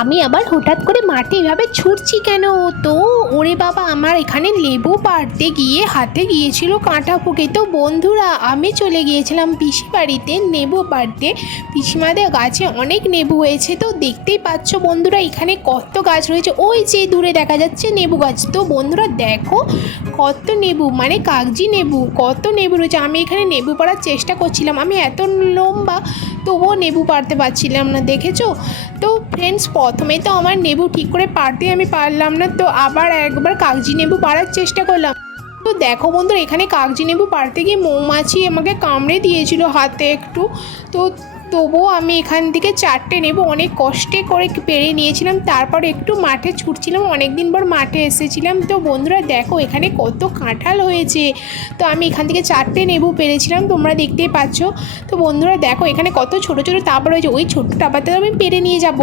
আমি আবার হঠাৎ করে মাঠে এভাবে ছুটছি কেন? তো ওরে বাবা, আমার এখানে লেবু পাড়তে গিয়ে হাতে গিয়েছিল কাঁটা ফুকে। তো বন্ধুরা, আমি চলে গিয়েছিলাম পিসি বাড়িতে নেবু পাড়তে। পিসিমাদের গাছে অনেক নেবু হয়েছে। তো দেখতেই পাচ্ছ বন্ধুরা, এখানে কত গাছ রয়েছে। ওই যে দূরে দেখা যাচ্ছে নেবু গাছ। তো বন্ধুরা দেখো, কত নেবু, মানে কাগজি নেবু, কত নেবু রয়েছে। আমি এখানে নেবু পাড়ার চেষ্টা করছিলাম। আমি এত লম্বা, তবুও নেবু পাড়তে পারছিলাম না, দেখেছো? তো ফ্রেন্ডস, প্রথমে তো আমার নেবু ঠিক করে পাড়তে আমি পারলাম না, তো আবার একবার কাগজি নেবু পাড়ার চেষ্টা করলাম। তো দেখো বন্ধুরা, এখানে কাগজি নেবু পাড়তে গিয়ে মৌমাছি আমাকে কামড়ে দিয়েছিল হাতে একটু। তো তবুও আমি এখান থেকে 4টে নেবু অনেক কষ্টে করে পেরে নিয়েছিলাম। তারপর একটু মাঠে ছুটছিলাম, অনেক দিন পর মাঠে এসেছিলাম। তো বন্ধুরা দেখো, এখানে কত কাঁঠাল হয়েছে। তো আমি এখান থেকে 4টে নেবু পেরেছিলাম, তোমরা দেখতেই পাচ্ছ। তো বন্ধুরা দেখো, এখানে কত ছোটো ছোটো টাব রয়েছে। ওই ছোট্ট টাবাতে আমি পেরে নিয়ে যাব।